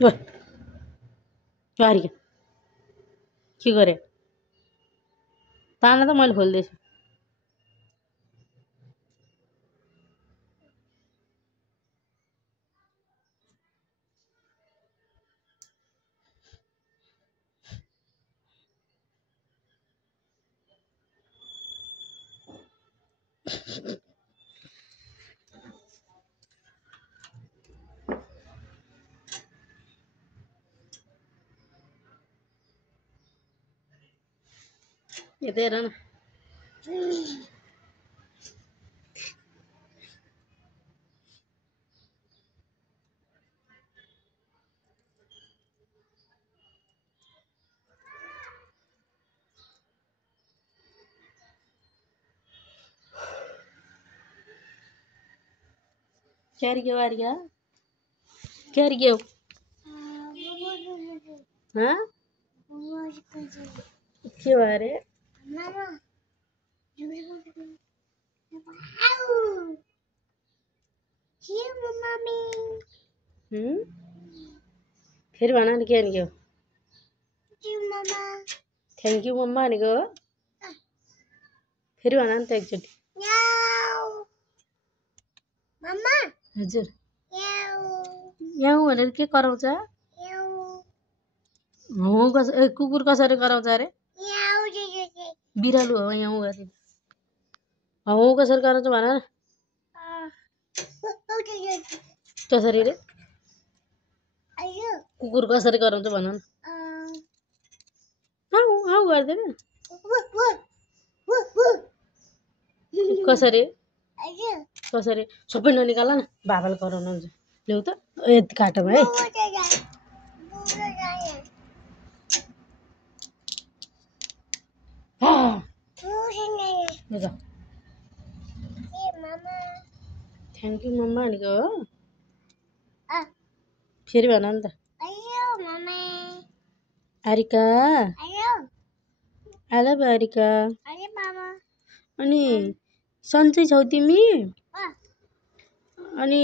ओइ हारिका के गरे ताना त मैले खोल्दैछु यतै हेर न क्या रे हारिका क्या रे हाँ के भयो अरे फेरि भन नि के भनेको थ्याङ्क यू मम्मा भनेको हो फेरि भन नि त एकचोटि हजुर याउ भनेर के कराउँछ कुकुर कसरी कराउँछ अरे बिरालु हो याउ गरे हौ कसरी कराउँछ भन न कसरी रे कुकुर कसरी कराउँछ भन न आउ आउ गर्दैन कसरी कसरी सबै ननिकाल न बाबाले कराउनुहुन्छ ल्याउ त यति काटोमा है थ्याङ्क यू मम्मा भनेको हो फेरि भन नि त हारिका आई लभ हारिका अनि सन्चै छौ तिमी अनि